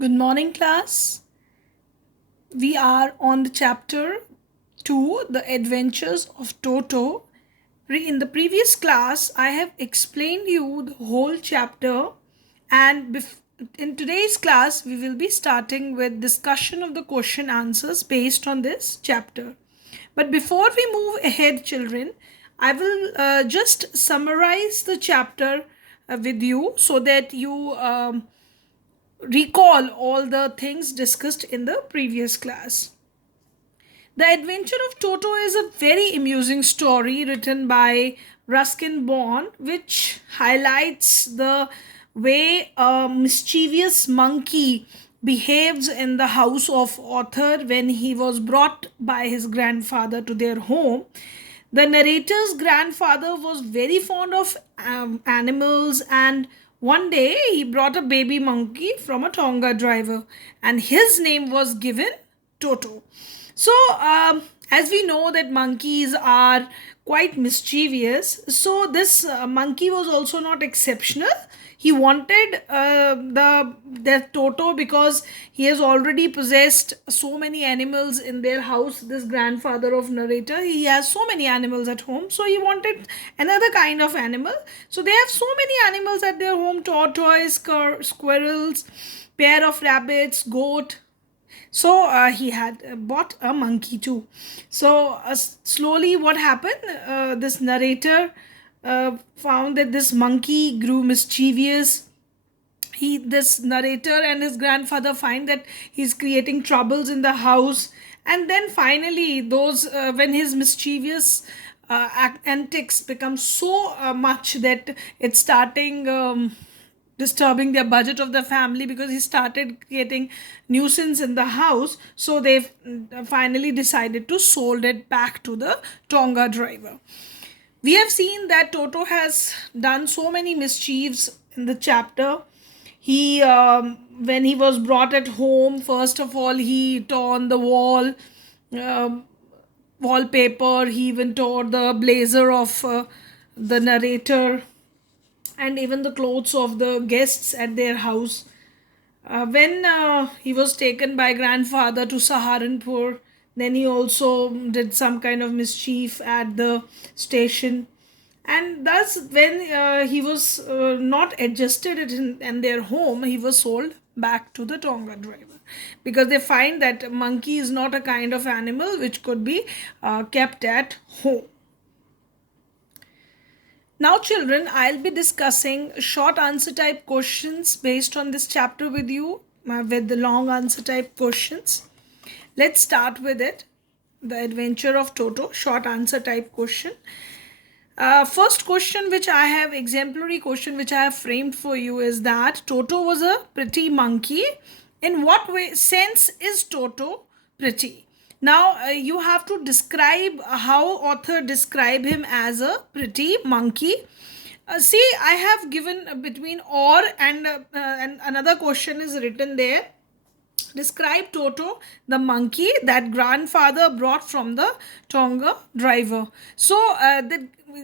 Good morning, class. We are on the chapter 2, The Adventures of Toto. In the previous class, I have explained you the whole chapter, and in today's class, we will be starting with discussion of the question answers based on this chapter. But before we move ahead, children, I will just summarize the chapter with you so that you recall all the things discussed in the previous class. The Adventure of Toto is a very amusing story written by Ruskin Bond, which highlights the way a mischievous monkey behaves in the house of Arthur when he was brought by his grandfather to their home. The narrator's grandfather was very fond of animals, and one day he brought a baby monkey from a Tonga driver, and his name was given Toto. So, as we know that monkeys are quite mischievous, so this monkey was also not exceptional. He wanted the Toto because he has already possessed so many animals in their house. This grandfather of narrator, he has so many animals at home, so he wanted another kind of animal. So they have so many animals at their home: tortoise, squirrels, pair of rabbits, goat. So he had bought a monkey too. So slowly what happened, this narrator found that this monkey grew mischievous. This narrator and his grandfather find that he's creating troubles in the house, and then finally those when his mischievous antics become so much that it's starting disturbing their budget of the family, because he started creating nuisance in the house. So they finally decided to sold it back to the Tonga driver. We have seen that Toto has done so many mischiefs in the chapter. He when he was brought at home, first of all he torn the um wallpaper. He even tore the blazer of the narrator, and even the clothes of the guests at their house. When he was taken by grandfather to Saharanpur, then he also did some kind of mischief at the station. And thus, when he was not adjusted in their home, he was sold back to the Tonga driver, because they find that monkey is not a kind of animal which could be kept at home. Now, children, I'll be discussing short answer type questions based on this chapter with you, with the long answer type questions. Let's start with it. The Adventure of Toto, short answer type question. First question, which I have, exemplary question, which I have framed for you, is that Toto was a pretty monkey. In what way, sense is Toto pretty? Now, you have to describe how author describe him as a pretty monkey. See, I have given between or and another question is written there. Describe Toto, the monkey that grandfather brought from the Tonga driver. So,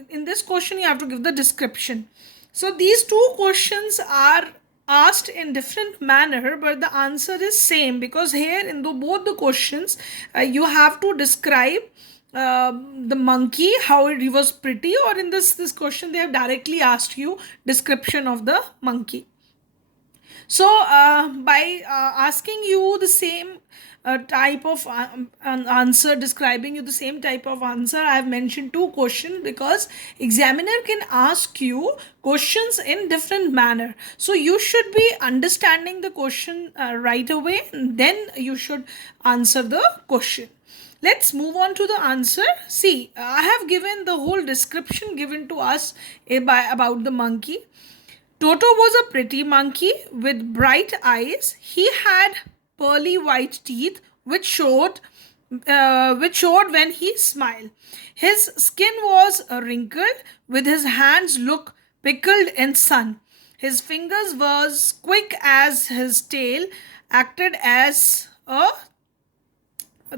in this question, you have to give the description. So, these two questions are asked in different manner, but the answer is same, because here in both the questions, you have to describe the monkey, how he was pretty, or in this question they have directly asked you description of the monkey. So, by asking you the same type of an answer, describing you the same type of answer, I have mentioned two questions, because examiner can ask you questions in different manner. So, you should be understanding the question right away, and then you should answer the question. Let's move on to the answer. See, I have given the whole description given to us about the monkey. Toto was a pretty monkey with bright eyes. He had pearly white teeth which showed when he smiled. His skin was wrinkled, with his hands look pickled in sun. His fingers was quick as his tail acted as a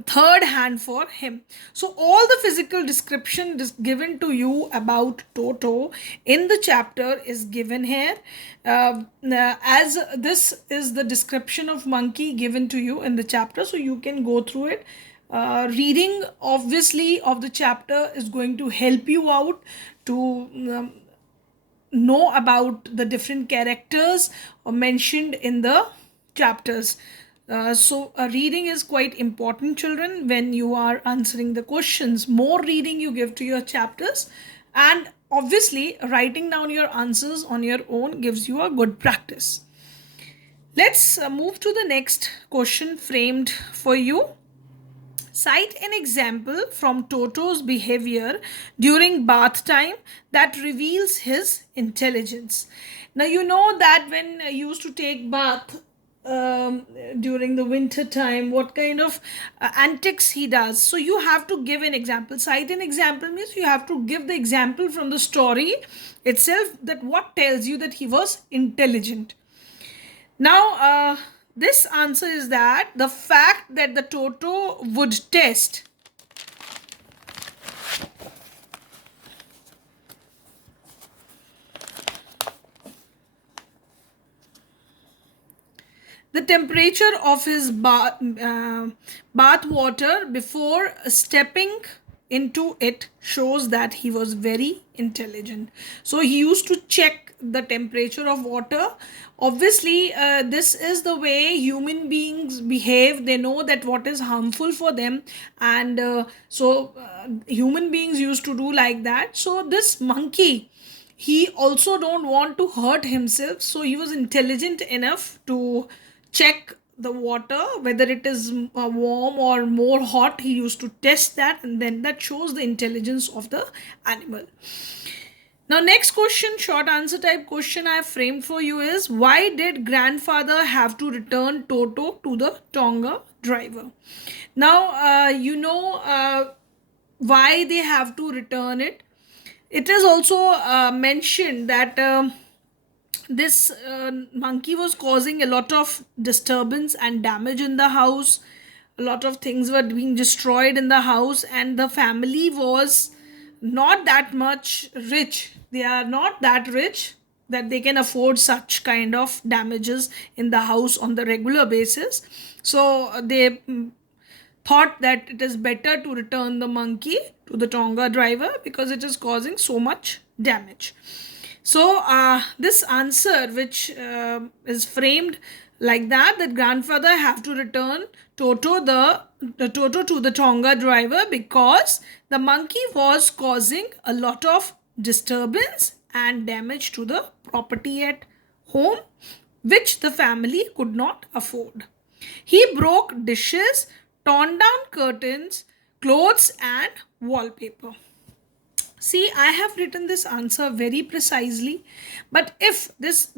third hand for him. So all the physical description given to you about Toto in the chapter is given here. As this is the description of monkey given to you in the chapter, so you can go through it. Reading obviously of the chapter is going to help you out to know about the different characters mentioned in the chapters. Reading is quite important, children, when you are answering the questions. More reading you give to your chapters, and obviously, writing down your answers on your own gives you a good practice. Let's move to the next question framed for you. Cite an example from Toto's behavior during bath time that reveals his intelligence. Now, you know that when you used to take bath during the winter time, what kind of antics he does. So, you have to give an example. Cite an example means you have to give the example from the story itself, that what tells you that he was intelligent. Now, this answer is that the fact that the Toto would test the temperature of his bath water before stepping into it shows that he was very intelligent. So he used to check the temperature of water. Obviously, this is the way human beings behave. They know that what is harmful for them, and human beings used to do like that. So this monkey, he also don't want to hurt himself, so he was intelligent enough to check the water whether it is warm or more hot. He used to test that, and then that shows the intelligence of the animal. Now, next question, short answer type question I have framed for you is, why did grandfather have to return Toto to the Tonga driver? Now, why they have to return it. It is also mentioned that this monkey was causing a lot of disturbance and damage in the house. A lot of things were being destroyed in the house, and the family was not that much rich. They are not that rich that they can afford such kind of damages in the house on the regular basis. So they thought that it is better to return the monkey to the Tonga driver because it is causing so much damage. So this answer, which is framed like that grandfather have to return the Toto to the Tonga driver because the monkey was causing a lot of disturbance and damage to the property at home, which the family could not afford. He broke dishes, torn down curtains, clothes, and wallpaper. See, I have written this answer very precisely, but if this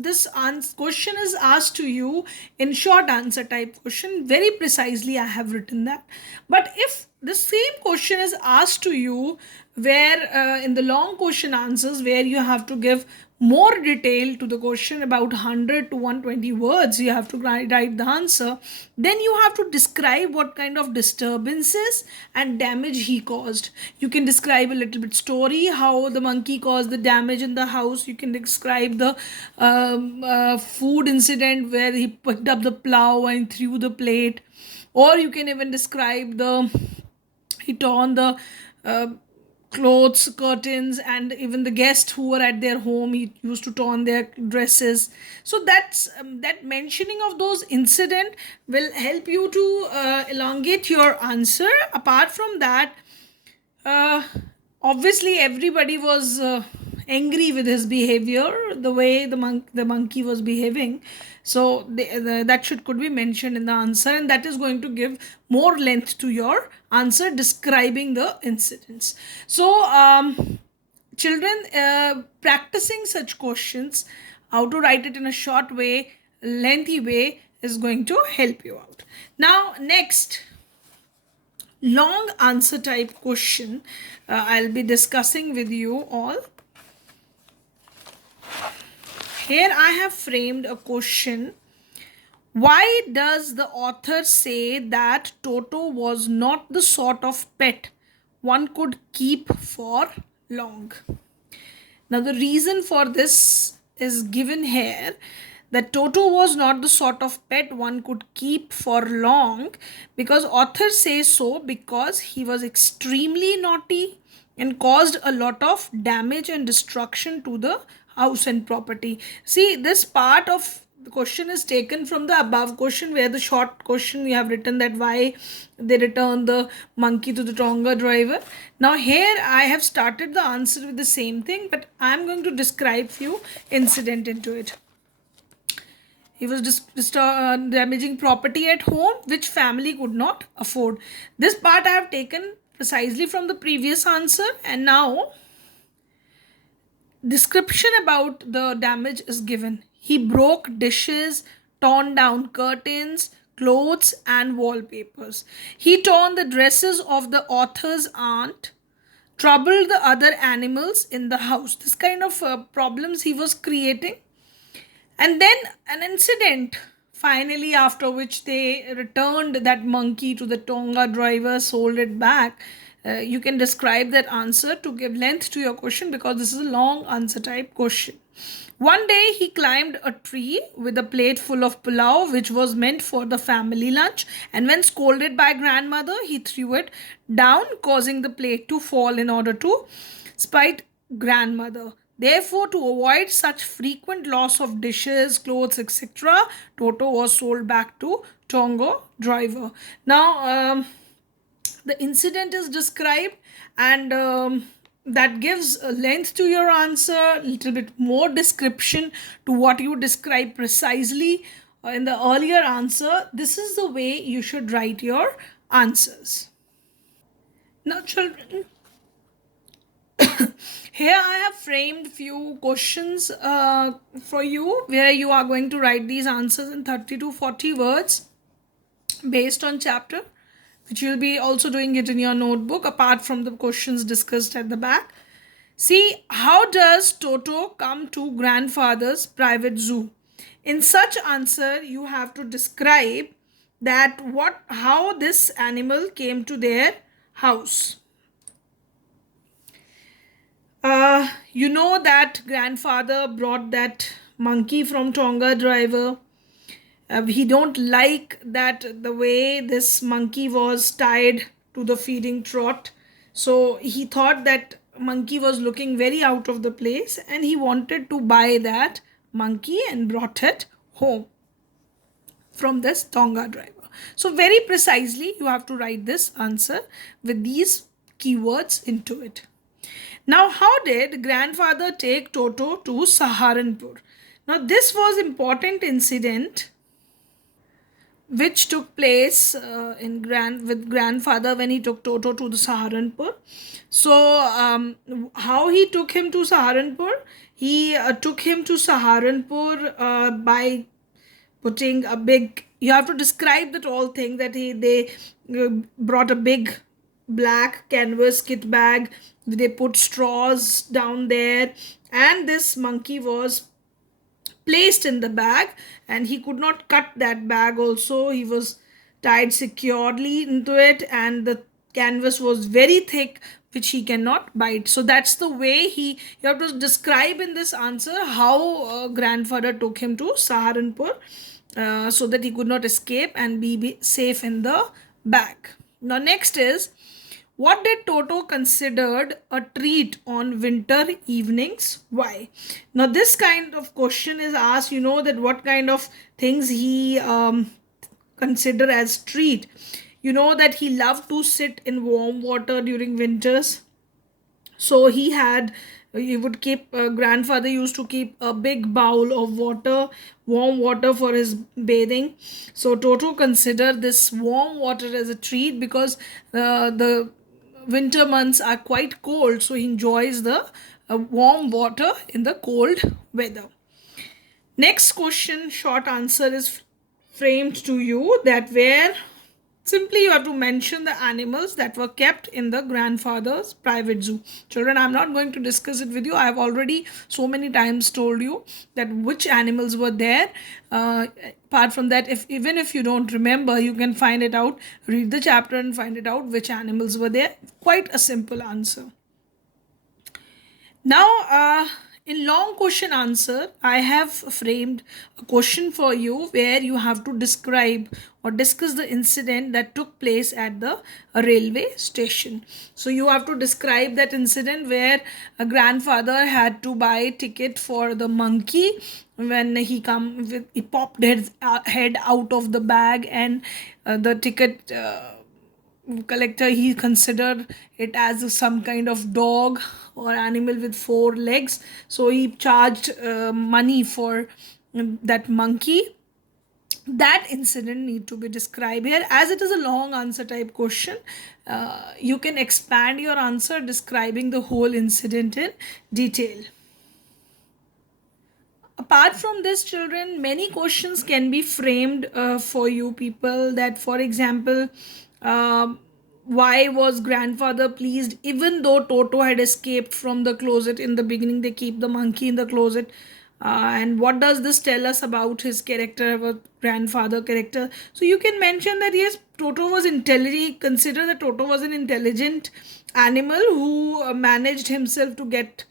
question is asked to you in short answer type question, very precisely I have written that. But if the same question is asked to you where in the long question answers, where you have to give more detail to the question, about 100 to 120 words you have to write the answer, then you have to describe what kind of disturbances and damage he caused. You can describe a little bit story how the monkey caused the damage in the house. You can describe the food incident where he picked up the plow and threw the plate, or you can even describe the he torn the clothes, curtains, and even the guests who were at their home, he used to torn their dresses. So that's that mentioning of those incident will help you to elongate your answer. Apart from that, uh, obviously everybody was angry with his behavior, the way the monkey was behaving. So that should could be mentioned in the answer, and that is going to give more length to your answer describing the incidents. So children, practicing such questions, how to write it in a short way, lengthy way, is going to help you out. Now, next, long answer type question I'll be discussing with you all. Here I have framed a question. Why does the author say that Toto was not the sort of pet one could keep for long? Now, the reason for this is given here, that Toto was not the sort of pet one could keep for long, because author says so because he was extremely naughty and caused a lot of damage and destruction to the house and property. See, this part of the question is taken from the above question, where the short question we have written that why they returned the monkey to the Tonga driver. Now here I have started the answer with the same thing, but I am going to describe few incident into it. He was damaging property at home which family could not afford. This part I have taken precisely from the previous answer, and now description about the damage is given. He broke dishes, torn down curtains, clothes, and wallpapers. He torn the dresses of the author's aunt, troubled the other animals in the house. This kind of problems he was creating. And then an incident, finally, after which they returned that monkey to the Tonga driver, sold it back. You can describe that answer to give length to your question, because this is a long answer type question. One day he climbed a tree with a plate full of pulao, which was meant for the family lunch, and when scolded by grandmother, he threw it down, causing the plate to fall in order to spite grandmother. Therefore, to avoid such frequent loss of dishes, clothes, etc., Toto was sold back to Tongo driver. Now, the incident is described, and that gives a length to your answer, a little bit more description to what you describe precisely in the earlier answer. This is the way you should write your answers. Now, children, here I have framed few questions for you, where you are going to write these answers in 30 to 40 words based on chapter, which you'll be also doing it in your notebook apart from the questions discussed at the back. See, how does Toto come to grandfather's private zoo? In such answer, you have to describe that how this animal came to their house. You know that grandfather brought that monkey from Tonga driver. He don't like that the way this monkey was tied to the feeding trot. So he thought that monkey was looking very out of the place, and he wanted to buy that monkey and brought it home from this Tonga driver. So very precisely you have to write this answer with these keywords into it. Now, how did grandfather take Toto to Saharanpur? Now, this was important incident which took place with grandfather when he took Toto to the Saharanpur. So, how he took him to Saharanpur? He took him to Saharanpur by putting a big. You have to describe that whole thing, that they brought a big black canvas kit bag. They put straws down there, and this monkey was placed in the bag, and he could not cut that bag also. He was tied securely into it, and the canvas was very thick, which he cannot bite. So that's the way you have to describe in this answer how grandfather took him to Saharanpur, so that he could not escape and be safe in the bag. Now next is, what did Toto considered a treat on winter evenings? Why? Now this kind of question is asked. You know that what kind of things he consider as treat. You know that he loved to sit in warm water during winters. So he would keep, grandfather used to keep a big bowl of water, warm water for his bathing. So Toto considered this warm water as a treat, because the winter months are quite cold, so he enjoys the warm water in the cold weather. Next question, short answer is framed to you, that where Simply, you have to mention the animals that were kept in the grandfather's private zoo. Children, I'm not going to discuss it with you. I have already so many times told you that which animals were there. Apart from that, if even if you don't remember, you can find it out. Read the chapter and find it out which animals were there. Quite a simple answer. Now, in long question answer, I have framed a question for you where you have to describe or discuss the incident that took place at the railway station. So you have to describe that incident where a grandfather had to buy a ticket for the monkey. When he popped his head out of the bag, and the ticket collector, he considered it as some kind of dog or animal with four legs, so he charged money for that monkey. That incident need to be described here. As it is a long answer type question, you can expand your answer describing the whole incident in detail. Apart from this, children, many questions can be framed for you people. That, for example, why was grandfather pleased even though Toto had escaped from the closet? In the beginning, they keep the monkey in the closet. And what does this tell us about his character, about grandfather character? So you can mention that yes, Toto was intelligent. Consider that Toto was an intelligent animal who managed himself to get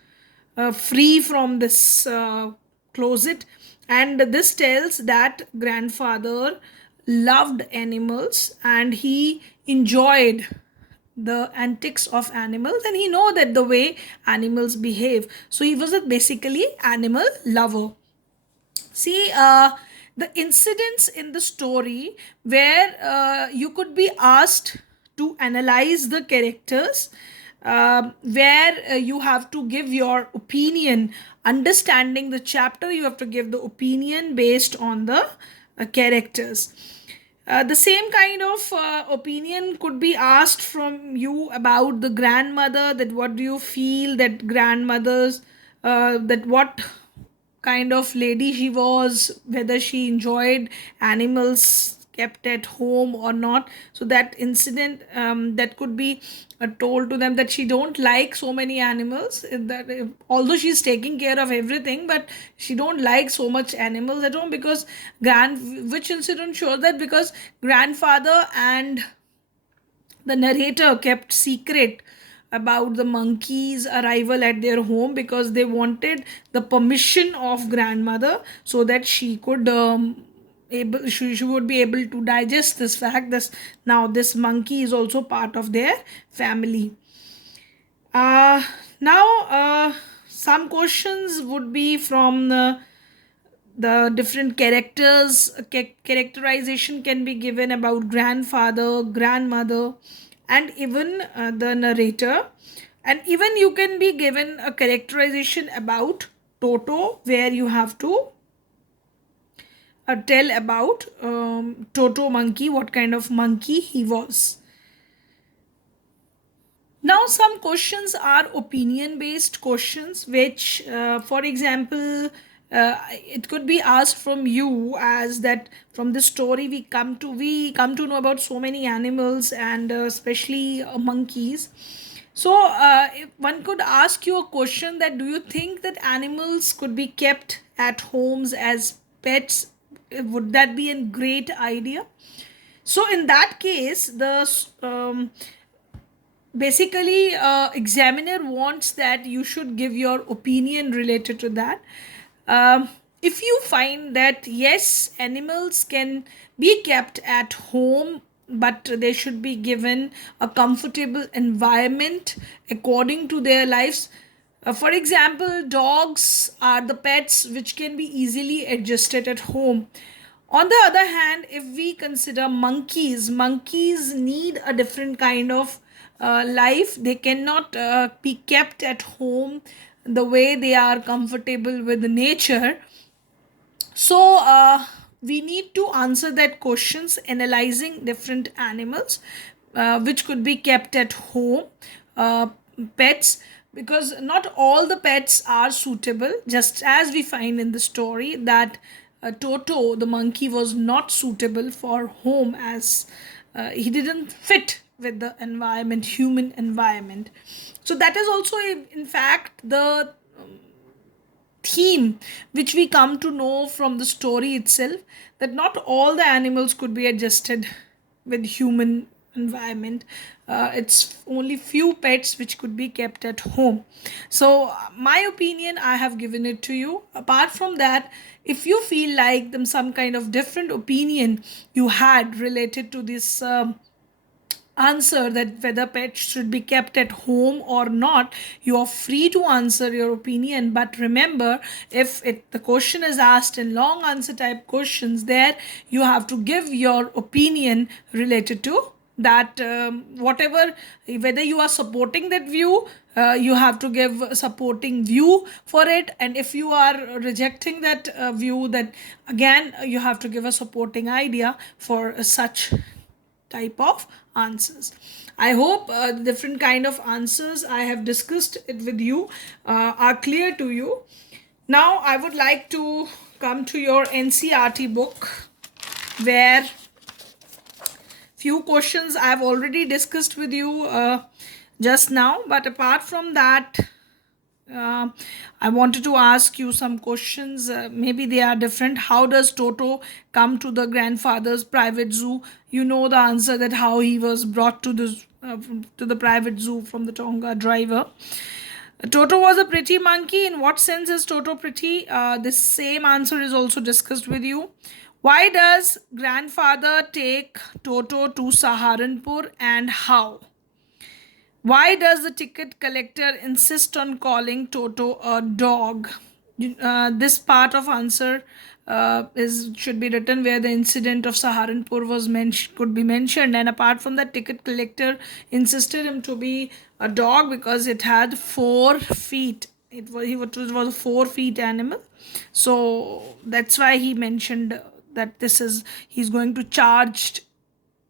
free from this closet, and this tells that grandfather loved animals and he enjoyed the antics of animals, and he know that the way animals behave, so he was a basically animal lover. See, the incidents in the story where you could be asked to analyze the characters, where you have to give your opinion. Understanding the chapter, you have to give the opinion based on the characters. The same kind of opinion could be asked from you about the grandmother, that what do you feel that grandmothers, that what kind of lady she was, whether she enjoyed animals kept at home or not. So that incident, that could be told to them that she don't like so many animals, that although she's taking care of everything, but she don't like so much animals at home, because which incident shows that because grandfather and the narrator kept secret about the monkey's arrival at their home, because they wanted the permission of grandmother so that she could she would be able to digest this fact that now this monkey is also part of their family. uh, Now, some questions would be from the different characters. Characterization can be given about grandfather, grandmother, and even the narrator. And even you can be given a characterization about Toto, where you have to tell about Toto monkey, what kind of monkey he was. Now, some questions are opinion based questions, which, for example, it could be asked from you, as that from this story we come to know about so many animals, and especially monkeys. So, if one could ask you a question, that do you think that animals could be kept at homes as pets? Would that be a great idea? So, in that case, the basically examiner wants that you should give your opinion related to that. If you find that yes, animals can be kept at home, but they should be given a comfortable environment according to their lives. For example, dogs are the pets which can be easily adjusted at home. On the other hand, if we consider monkeys need a different kind of life. They cannot be kept at home the way they are comfortable with nature. So, we need to answer that questions analyzing different animals which could be kept at home, uh, pets, because not all the pets are suitable, just as we find in the story that Toto, the monkey, was not suitable for home as he didn't fit with the environment, human environment. So that is also in fact the theme which we come to know from the story itself, that not all the animals could be adjusted with human environment. It's only few pets which could be kept at home. So my opinion, I have given it to you. Apart from that, if you feel like them some kind of different opinion you had related to this answer, that whether pets should be kept at home or not, you are free to answer your opinion. But remember, if the question is asked in long answer type questions, there you have to give your opinion related to that, whatever, whether you are supporting that view, you have to give a supporting view for it, and if you are rejecting that view, that again you have to give a supporting idea for such type of answers. I hope the different kind of answers I have discussed it with you are clear to you. Now I would like to come to your NCRT book, where few questions I have already discussed with you just now, but apart from that, uh, I wanted to ask you some questions. Maybe they are different. How does Toto come to the grandfather's private zoo? You know the answer, that how he was brought to the private zoo from the Tonga driver. Toto was a pretty monkey. In what sense is Toto pretty? This same answer is also discussed with you. Why does grandfather take Toto to Saharanpur, and how? Why does the ticket collector insist on calling Toto a dog? This part of answer is should be written where the incident of Saharanpur was could be mentioned, and apart from that, ticket collector insisted him to be a dog because it had 4 feet. It was a 4 feet animal, so that's why he mentioned that he's going to charge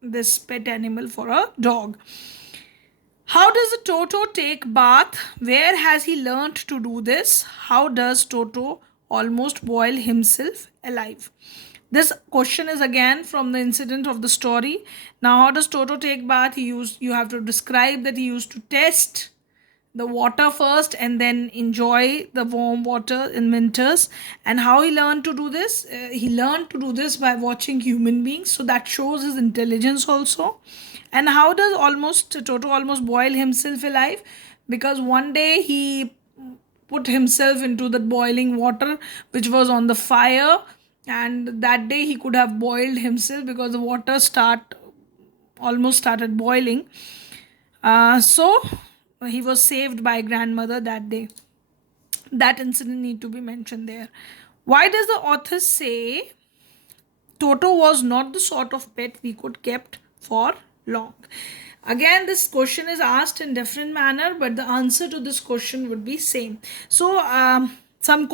this pet animal for a dog. How does the Toto take bath? Where has he learnt to do this? How does Toto almost boil himself alive? This question is again from the incident of the story. Now, how does Toto take bath? You have to describe that he used to test the water first and then enjoy the warm water in winters. And how he learned to do this? He learned to do this by watching human beings, so that shows his intelligence also. And how does Toto almost boil himself alive? Because one day he put himself into the boiling water which was on the fire, and that day he could have boiled himself because the water almost started boiling. So he was saved by grandmother that day. That incident need to be mentioned there. Why does the author say Toto was not the sort of pet we could kept for long? Again, this question is asked in different manner, but the answer to this question would be same. So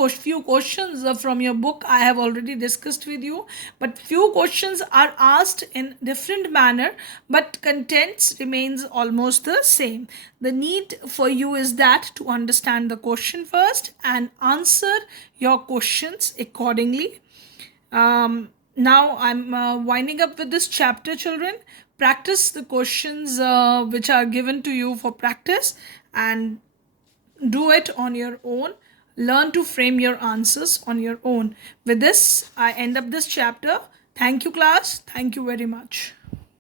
few questions from your book I have already discussed with you, but few questions are asked in different manner, but contents remains almost the same. The need for you is that to understand the question first and answer your questions accordingly. Now I'm winding up with this chapter, children. Practice the questions which are given to you for practice, and do it on your own. Learn to frame your answers on your own. With this, I end up this chapter. Thank you, class. Thank you very much.